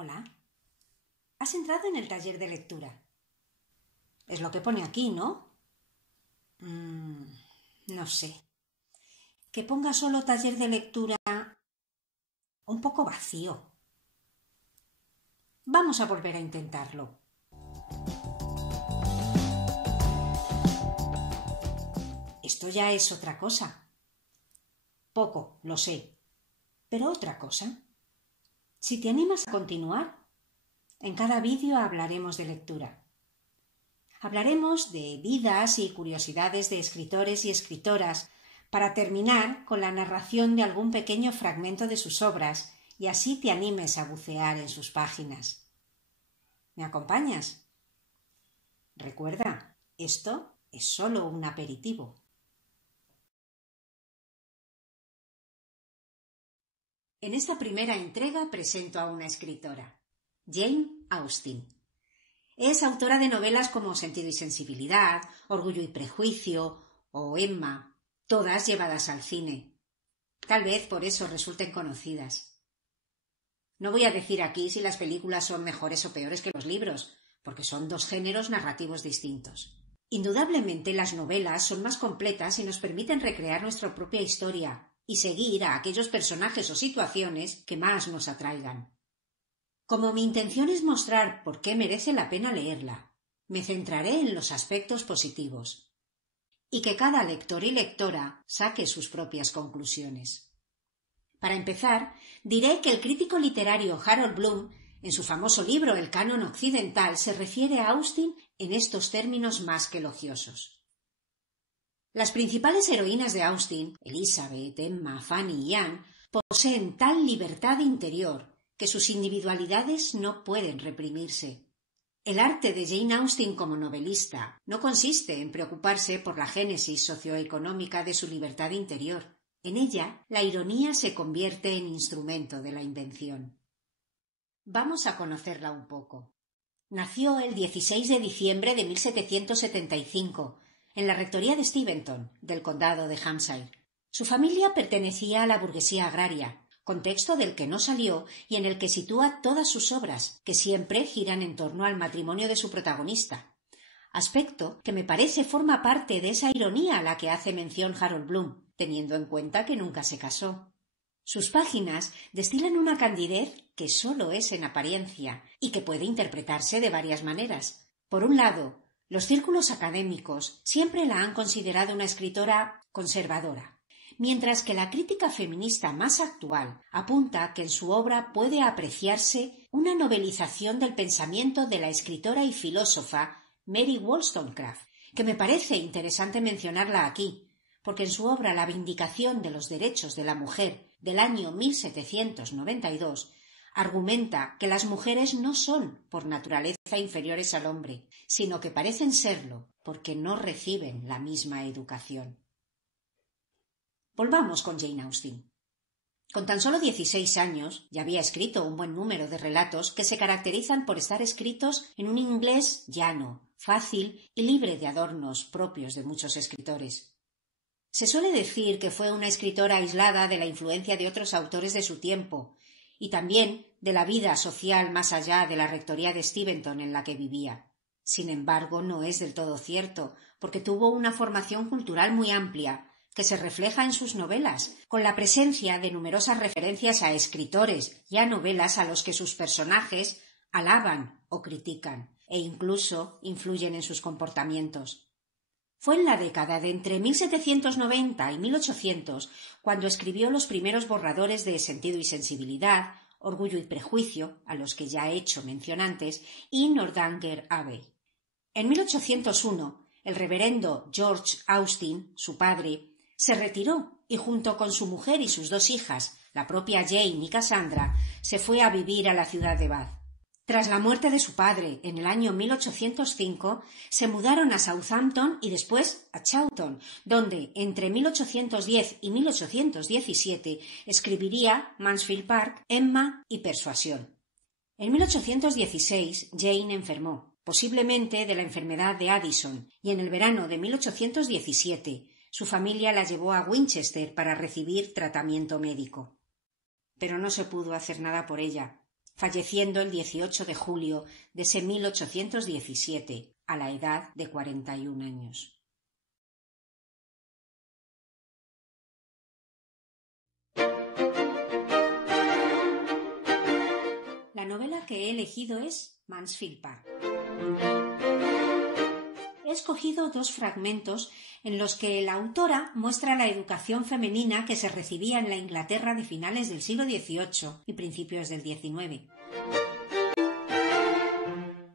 Hola. Has entrado en el taller de lectura. Es lo que pone aquí, ¿no? No sé. Que ponga solo taller de lectura un poco vacío. Vamos a volver a intentarlo. Esto ya es otra cosa. Poco, lo sé. Pero otra cosa. Si te animas a continuar, en cada vídeo hablaremos de lectura. Hablaremos de vidas y curiosidades de escritores y escritoras, para terminar con la narración de algún pequeño fragmento de sus obras y así te animes a bucear en sus páginas. ¿Me acompañas? Recuerda, esto es solo un aperitivo. En esta primera entrega presento a una escritora, Jane Austen. Es autora de novelas como Sentido y sensibilidad, Orgullo y prejuicio o Emma, todas llevadas al cine. Tal vez por eso resulten conocidas. No voy a decir aquí si las películas son mejores o peores que los libros, porque son dos géneros narrativos distintos. Indudablemente las novelas son más completas y nos permiten recrear nuestra propia historia y seguir a aquellos personajes o situaciones que más nos atraigan. Como mi intención es mostrar por qué merece la pena leerla, me centraré en los aspectos positivos y que cada lector y lectora saque sus propias conclusiones. Para empezar, diré que el crítico literario Harold Bloom, en su famoso libro El canon occidental, se refiere a Austen en estos términos más que elogiosos. Las principales heroínas de Austen, Elizabeth, Emma, Fanny y Anne, poseen tal libertad interior que sus individualidades no pueden reprimirse. El arte de Jane Austen como novelista no consiste en preocuparse por la génesis socioeconómica de su libertad interior. En ella, la ironía se convierte en instrumento de la invención. Vamos a conocerla un poco. Nació el 16 de diciembre de 1775, en la rectoría de Steventon, del condado de Hampshire. Su familia pertenecía a la burguesía agraria, contexto del que no salió y en el que sitúa todas sus obras, que siempre giran en torno al matrimonio de su protagonista. Aspecto que me parece forma parte de esa ironía a la que hace mención Harold Bloom, teniendo en cuenta que nunca se casó. Sus páginas destilan una candidez que solo es en apariencia y que puede interpretarse de varias maneras. Por un lado, los círculos académicos siempre la han considerado una escritora conservadora, mientras que la crítica feminista más actual apunta que en su obra puede apreciarse una novelización del pensamiento de la escritora y filósofa Mary Wollstonecraft, que me parece interesante mencionarla aquí, porque en su obra La vindicación de los derechos de la mujer del año 1792 argumenta que las mujeres no son por naturaleza inferiores al hombre, sino que parecen serlo porque no reciben la misma educación. Volvamos con Jane Austen. Con tan solo 16 años ya había escrito un buen número de relatos que se caracterizan por estar escritos en un inglés llano, fácil y libre de adornos propios de muchos escritores. Se suele decir que fue una escritora aislada de la influencia de otros autores de su tiempo y también de la vida social más allá de la rectoría de Steventon en la que vivía. Sin embargo, no es del todo cierto, porque tuvo una formación cultural muy amplia, que se refleja en sus novelas, con la presencia de numerosas referencias a escritores y a novelas a los que sus personajes alaban o critican, e incluso influyen en sus comportamientos. Fue en la década de entre 1790 y 1800 cuando escribió los primeros borradores de Sentido y sensibilidad, Orgullo y prejuicio, a los que ya he hecho mención antes, y Northanger Abbey. En 1801, el reverendo George Austen, su padre, se retiró y junto con su mujer y sus dos hijas, la propia Jane y Cassandra, se fue a vivir a la ciudad de Bath. Tras la muerte de su padre en el año 1805, se mudaron a Southampton y después a Chawton, donde entre 1810 y 1817 escribiría Mansfield Park, Emma y Persuasión. En 1816 Jane enfermó, posiblemente de la enfermedad de Addison, y en el verano de 1817 su familia la llevó a Winchester para recibir tratamiento médico. Pero no se pudo hacer nada por ella. falleciendo el 18 de julio de ese 1817, a la edad de 41 años. La novela que he elegido es Mansfield Park. He escogido dos fragmentos en los que la autora muestra la educación femenina que se recibía en la Inglaterra de finales del siglo XVIII y principios del XIX.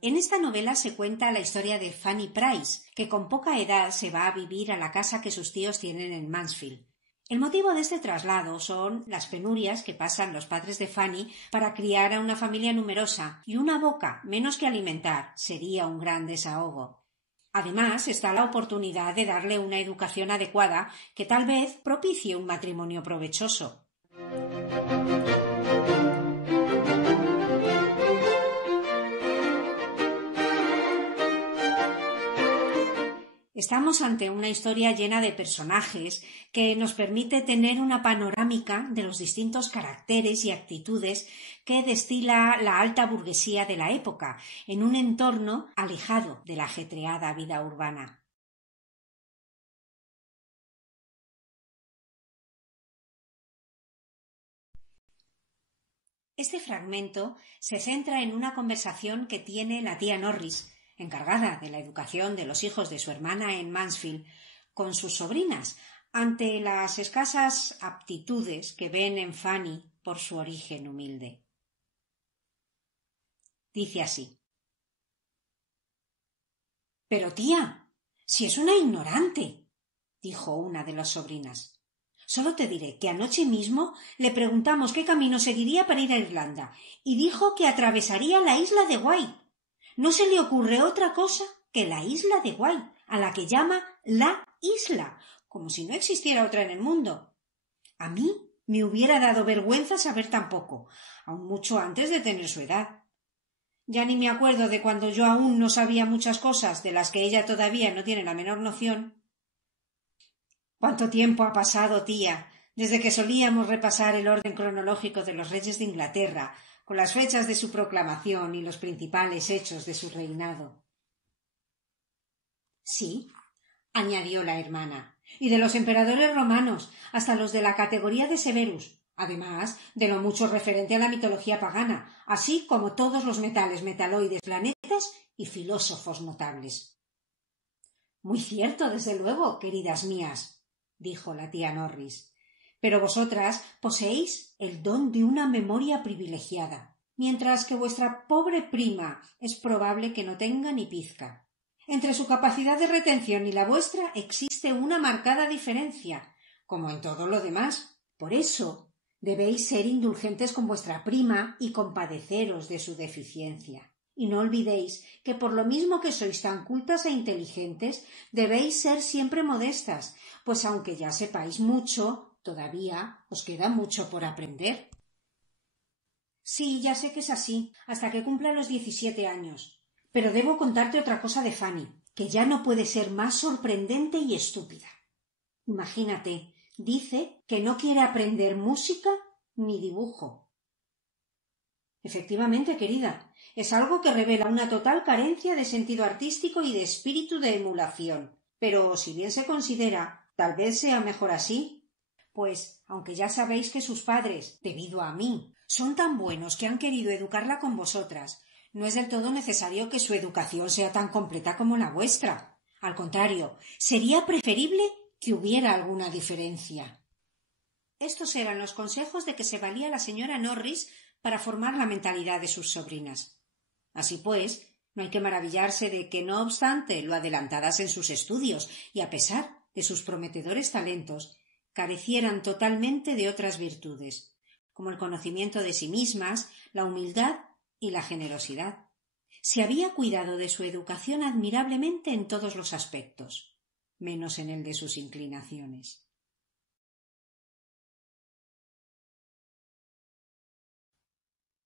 En esta novela se cuenta la historia de Fanny Price, que con poca edad se va a vivir a la casa que sus tíos tienen en Mansfield. El motivo de este traslado son las penurias que pasan los padres de Fanny para criar a una familia numerosa, y una boca menos que alimentar sería un gran desahogo. Además, está la oportunidad de darle una educación adecuada que tal vez propicie un matrimonio provechoso. Estamos ante una historia llena de personajes que nos permite tener una panorámica de los distintos caracteres y actitudes que destila la alta burguesía de la época, en un entorno alejado de la ajetreada vida urbana. Este fragmento se centra en una conversación que tiene la tía Norris, encargada de la educación de los hijos de su hermana en Mansfield, con sus sobrinas, ante las escasas aptitudes que ven en Fanny por su origen humilde. Dice así: «Pero tía, si es una ignorante», dijo una de las sobrinas. «Solo te diré que anoche mismo le preguntamos qué camino seguiría para ir a Irlanda y dijo que atravesaría la isla de Wight. No se le ocurre otra cosa que la isla de Wight, a la que llama la isla, como si no existiera otra en el mundo. A mí me hubiera dado vergüenza saber tan poco, aun mucho antes de tener su edad. Ya ni me acuerdo de cuando yo aún no sabía muchas cosas de las que ella todavía no tiene la menor noción». «¿Cuánto tiempo ha pasado, tía, desde que solíamos repasar el orden cronológico de los reyes de Inglaterra, con las fechas de su proclamación y los principales hechos de su reinado?» «Sí», añadió la hermana, «y de los emperadores romanos hasta los de la categoría de Severus, además de lo mucho referente a la mitología pagana, así como todos los metales, metaloides, planetas y filósofos notables». «Muy cierto, desde luego, queridas mías», dijo la tía Norris, «pero vosotras poseéis el don de una memoria privilegiada, mientras que vuestra pobre prima es probable que no tenga ni pizca. Entre su capacidad de retención y la vuestra existe una marcada diferencia, como en todo lo demás. Por eso debéis ser indulgentes con vuestra prima y compadeceros de su deficiencia. Y no olvidéis que por lo mismo que sois tan cultas e inteligentes, debéis ser siempre modestas, pues aunque ya sepáis mucho, todavía os queda mucho por aprender». «Sí, ya sé que es así, hasta que cumpla los 17 años. Pero debo contarte otra cosa de Fanny, que ya no puede ser más sorprendente y estúpida. Imagínate, dice que no quiere aprender música ni dibujo». «Efectivamente, querida, es algo que revela una total carencia de sentido artístico y de espíritu de emulación. Pero si bien se considera, tal vez sea mejor así, pues, aunque ya sabéis que sus padres, debido a mí, son tan buenos que han querido educarla con vosotras, no es del todo necesario que su educación sea tan completa como la vuestra. Al contrario, sería preferible que hubiera alguna diferencia». Estos eran los consejos de que se valía la señora Norris para formar la mentalidad de sus sobrinas. Así pues, no hay que maravillarse de que, no obstante lo adelantadas en sus estudios y a pesar de sus prometedores talentos, carecieran totalmente de otras virtudes, como el conocimiento de sí mismas, la humildad y la generosidad. Se había cuidado de su educación admirablemente en todos los aspectos, menos en el de sus inclinaciones.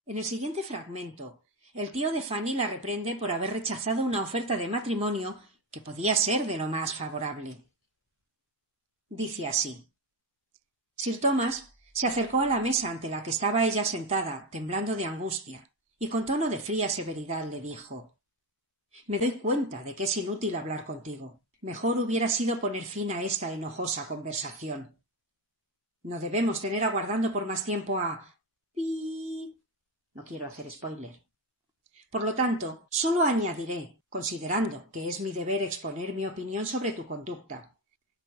En el siguiente fragmento, el tío de Fanny la reprende por haber rechazado una oferta de matrimonio que podía ser de lo más favorable. Dice así: «Sir Thomas Se acercó a la mesa ante la que estaba ella sentada, temblando de angustia, y con tono de fría severidad le dijo: «Me doy cuenta de que es inútil hablar contigo. Mejor hubiera sido poner fin a esta enojosa conversación. No debemos tener aguardando por más tiempo a... pi... No quiero hacer spoiler. Por lo tanto, solo añadiré, considerando que es mi deber exponer mi opinión sobre tu conducta,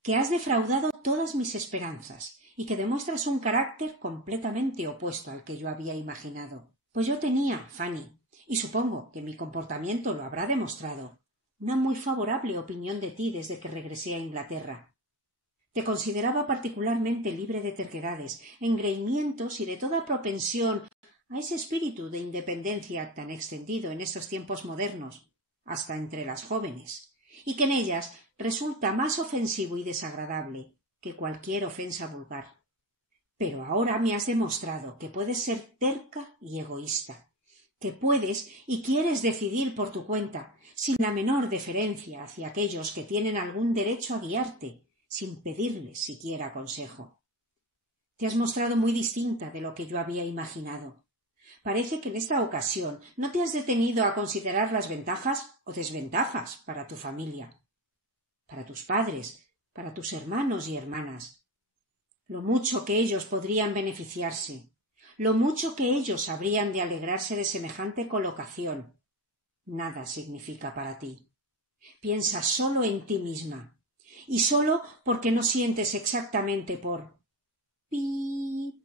que has defraudado todas mis esperanzas y que demuestras un carácter completamente opuesto al que yo había imaginado. Pues yo tenía, Fanny, y supongo que mi comportamiento lo habrá demostrado, una muy favorable opinión de ti desde que regresé a Inglaterra. Te consideraba particularmente libre de terquedades, engreimientos y de toda propensión a ese espíritu de independencia tan extendido en estos tiempos modernos, hasta entre las jóvenes, y que en ellas resulta más ofensivo y desagradable que cualquier ofensa vulgar. Pero ahora me has demostrado que puedes ser terca y egoísta, que puedes y quieres decidir por tu cuenta, sin la menor deferencia hacia aquellos que tienen algún derecho a guiarte, sin pedirles siquiera consejo. Te has mostrado muy distinta de lo que yo había imaginado. Parece que en esta ocasión no te has detenido a considerar las ventajas o desventajas para tu familia, para tus padres, para tus hermanos y hermanas, lo mucho que ellos podrían beneficiarse, lo mucho que ellos habrían de alegrarse de semejante colocación. Nada significa para ti. Piensas solo en ti misma, y solo porque no sientes exactamente por pi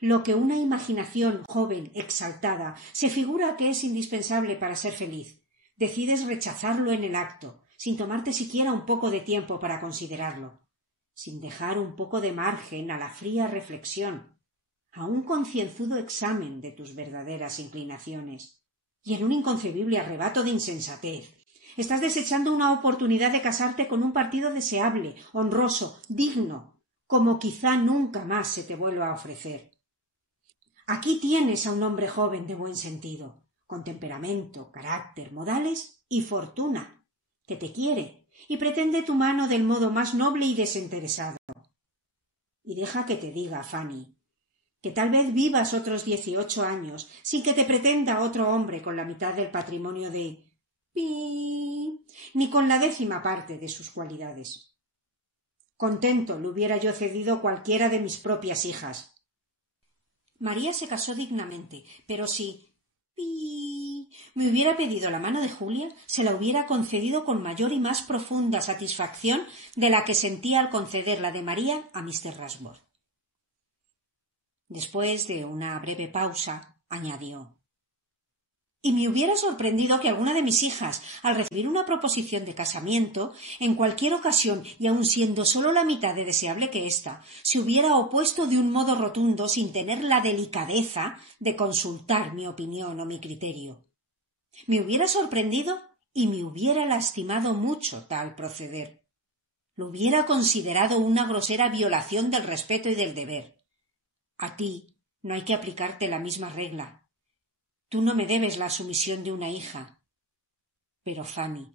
lo que una imaginación joven, exaltada, se figura que es indispensable para ser feliz. Decides rechazarlo en el acto, sin tomarte siquiera un poco de tiempo para considerarlo, sin dejar un poco de margen a la fría reflexión, a un concienzudo examen de tus verdaderas inclinaciones. Y en un inconcebible arrebato de insensatez, estás desechando una oportunidad de casarte con un partido deseable, honroso, digno, como quizá nunca más se te vuelva a ofrecer. Aquí tienes a un hombre joven de buen sentido, con temperamento, carácter, modales y fortuna, que te quiere y pretende tu mano del modo más noble y desinteresado. Y deja que te diga, Fanny, que tal vez vivas otros 18 años sin que te pretenda otro hombre con la mitad del patrimonio de pi, ni con la 10ª parte de sus cualidades. Contento le hubiera yo cedido cualquiera de mis propias hijas. María se casó dignamente, pero si me hubiera pedido la mano de Julia, se la hubiera concedido con mayor y más profunda satisfacción de la que sentía al conceder la de María a Mr. Rushworth. Después de una breve pausa, añadió: y me hubiera sorprendido que alguna de mis hijas, al recibir una proposición de casamiento, en cualquier ocasión y aun siendo sólo la mitad de deseable que ésta, se hubiera opuesto de un modo rotundo sin tener la delicadeza de consultar mi opinión o mi criterio. Me hubiera sorprendido y me hubiera lastimado mucho tal proceder. Lo hubiera considerado una grosera violación del respeto y del deber. A ti no hay que aplicarte la misma regla. Tú no me debes la sumisión de una hija. Pero, Fanny,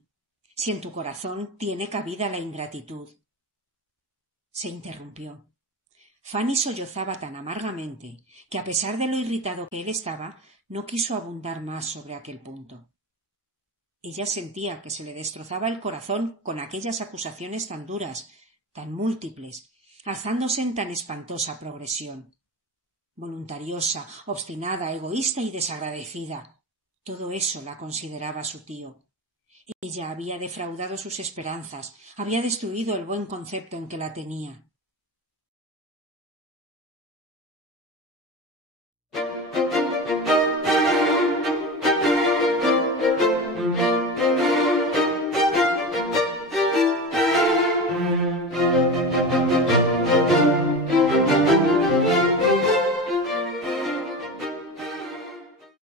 si en tu corazón tiene cabida la ingratitud. Se interrumpió. Fanny sollozaba tan amargamente que, a pesar de lo irritado que él estaba, no quiso abundar más sobre aquel punto. Ella sentía que se le destrozaba el corazón con aquellas acusaciones tan duras, tan múltiples, alzándose en tan espantosa progresión. Voluntariosa, obstinada, egoísta y desagradecida. Todo eso la consideraba su tío. Ella había defraudado sus esperanzas, había destruido el buen concepto en que la tenía.